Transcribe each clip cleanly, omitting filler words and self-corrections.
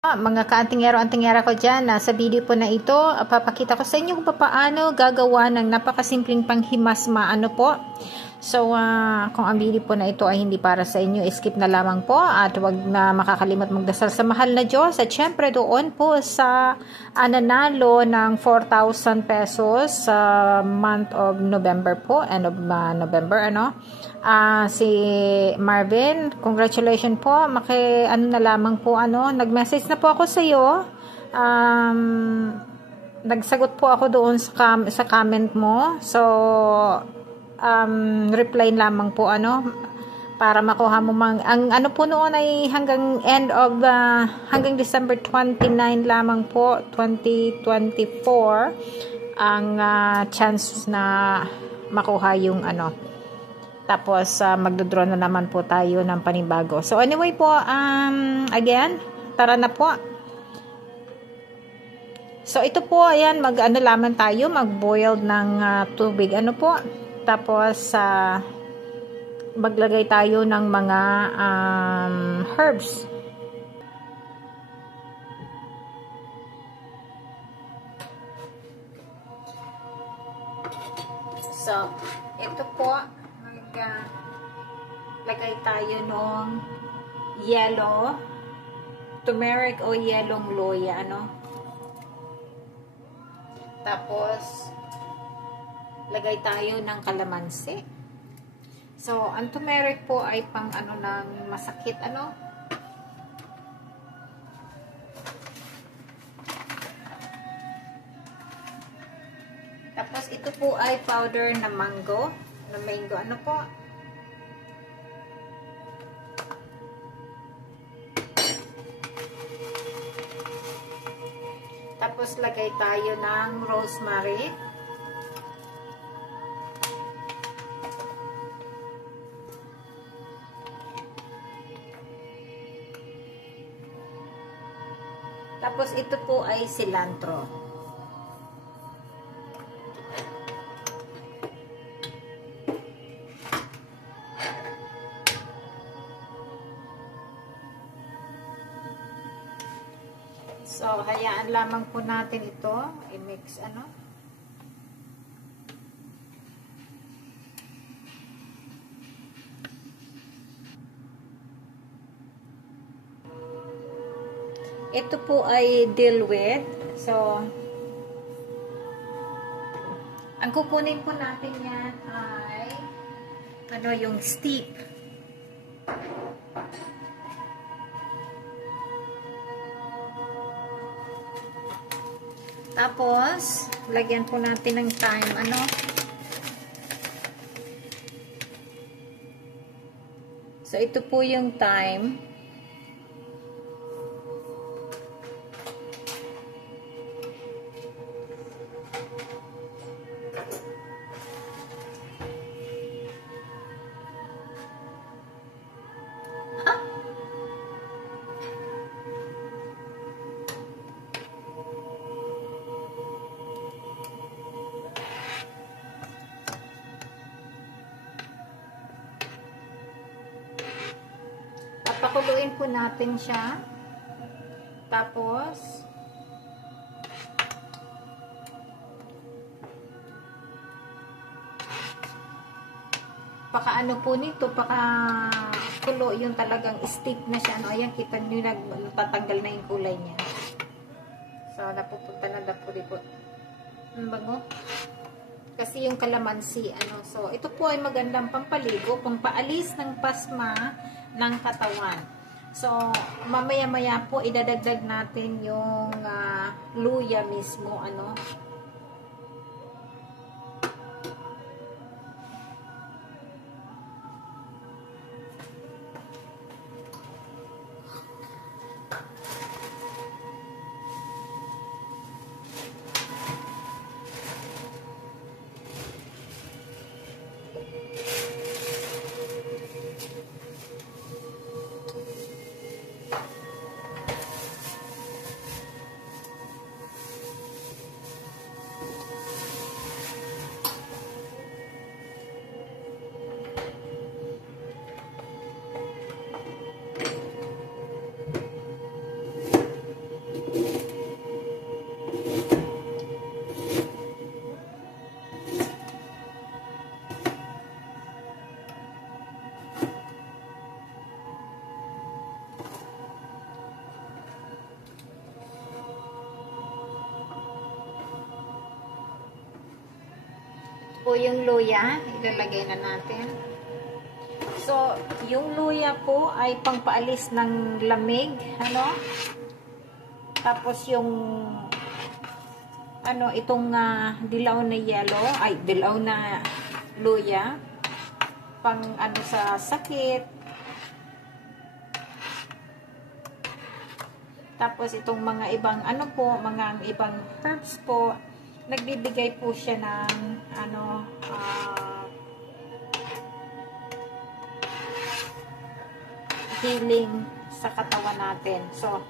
Mga kaantingero-antingera ko dyan, sa video po na ito, papakita ko sa inyo kung paano gagawa ng napakasimpleng panghimasma. Ano po? So, kung ang video po na ito ay hindi para sa inyo, skip na lamang po at huwag na makakalimot magdasal sa mahal na Diyos. At syempre doon po sa nanalo ng 4,000 pesos sa month of November po, end of November, si Marvin, congratulations po. Na lamang po, nag-message na po ako sa iyo. Nagsagot po ako doon sa comment mo. So, reply lamang po, para makuha mo ang po noon ay hanggang hanggang December 29 lamang po, 2024 ang chance na makuha yung tapos, magdodraw na naman po tayo ng panibago. So, anyway po, again, tara na po. So, ito po, ayan, lamang tayo, mag-boil ng tubig. Tapos, maglagay tayo ng mga herbs. So, ito po, lagay tayo ng yellow, turmeric o yelong loya, Tapos, lagay tayo ng kalamansi. So, ang turmeric po ay pang ng masakit, Tapos, ito po ay powder na mango, po. Tapos, lagay tayo ng rosemary. Tapos, ito po ay cilantro. So, hayaan lamang po natin ito i-mix, Ito po ay dill with. So, ang kukunin po natin yan ay yung steep. Tapos, lagyan po natin ng thyme, So, ito po yung thyme. Pakuluin po natin siya. Tapos, pakaano po nito, kulo yung talagang stick na siya. Ayan, kita nyo, natatanggal na yung kulay niya. So, napupunta na po dito. Ang bango. Kasi yung kalamansi, So, ito po ay magandang pampaligo, pampaalis ng pasma ng katawan. So, mamaya-maya po idadagdag natin yung luya mismo, po yung luya, ilalagay na natin. So, yung luya po ay pangpaalis ng lamig, ano? Tapos yung ano, itong dilaw na yellow, ay dilaw na luya, pang ano sa sakit. Tapos itong mga ibang ano po, mga ibang herbs po, nagbibigay po siya ng ano, healing sa katawan natin. So,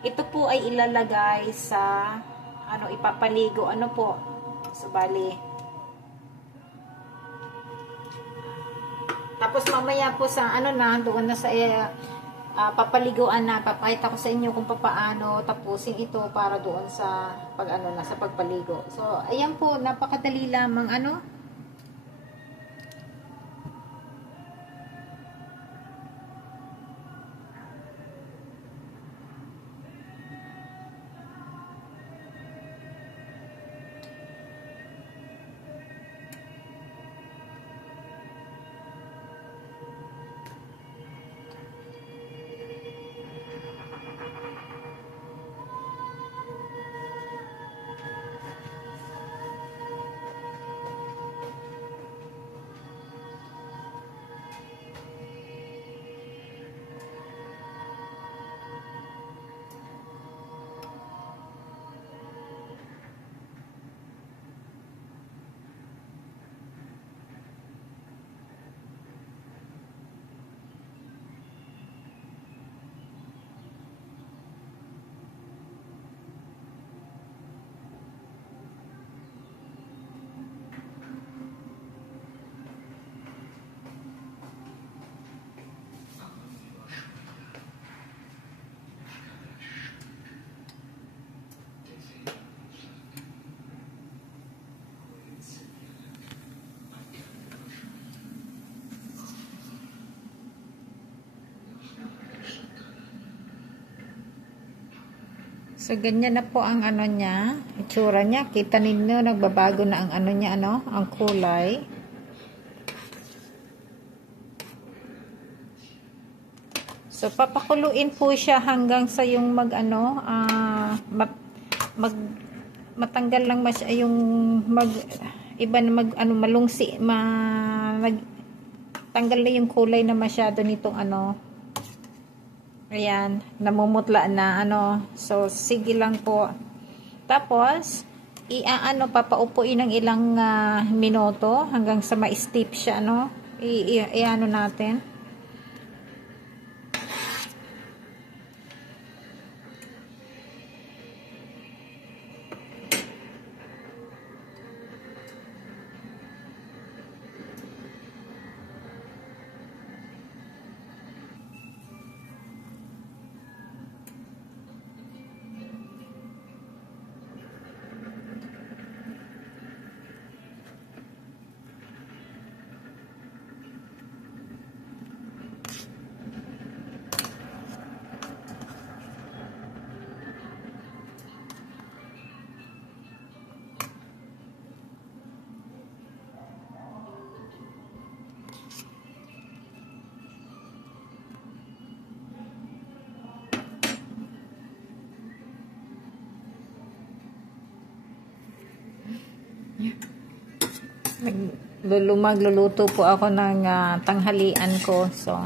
ito po ay ilalagay sa ano, ipapaligo, ano po. So, bali. Tapos mamaya po sa ano na, doon na sa papaliguan na, papakita ko sa inyo kung paano tapusin ito para doon sa pag ano na, sa pagpaligo. So, ayan po, napakadali lamang ano. So, ganyan na po ang ano niya, itsura niya. Kita ninyo, nagbabago na ang ano niya, ano, ang kulay. So, papakuluin po siya hanggang sa yung matanggal lang yung iba na malungsi, tanggal na yung kulay na masyado nitong ano. Ayan, namumutla na ano. So, sige lang po. Tapos, papaupuin ng ilang minuto hanggang sa ma-steep siya, no? I-ano natin. Magluluto po ako ng tanghalian ko. So,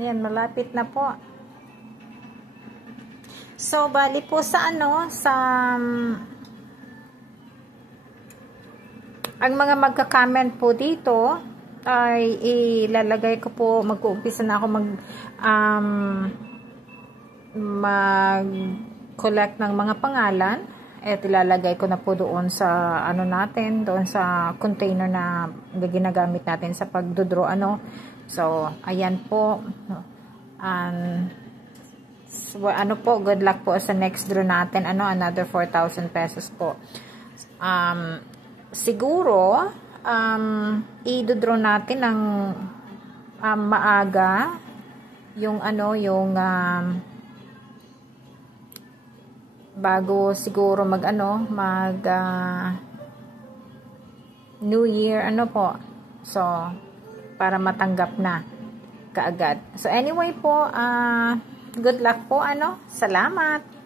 ayan, malapit na po. So, bali po sa ang mga magka-comment po dito ay ilalagay ko po, mag-uumpisa na ako mag-collect ng mga pangalan at ilalagay ko na po doon sa natin, doon sa container na ginagamit natin sa pagdodraw so ayan po. So, good luck po sa next draw natin, another 4,000 pesos po. Siguro i-draw natin ng maaga yung bago siguro mag New Year, po. So, para matanggap na kaagad. So, anyway po, good luck po, salamat.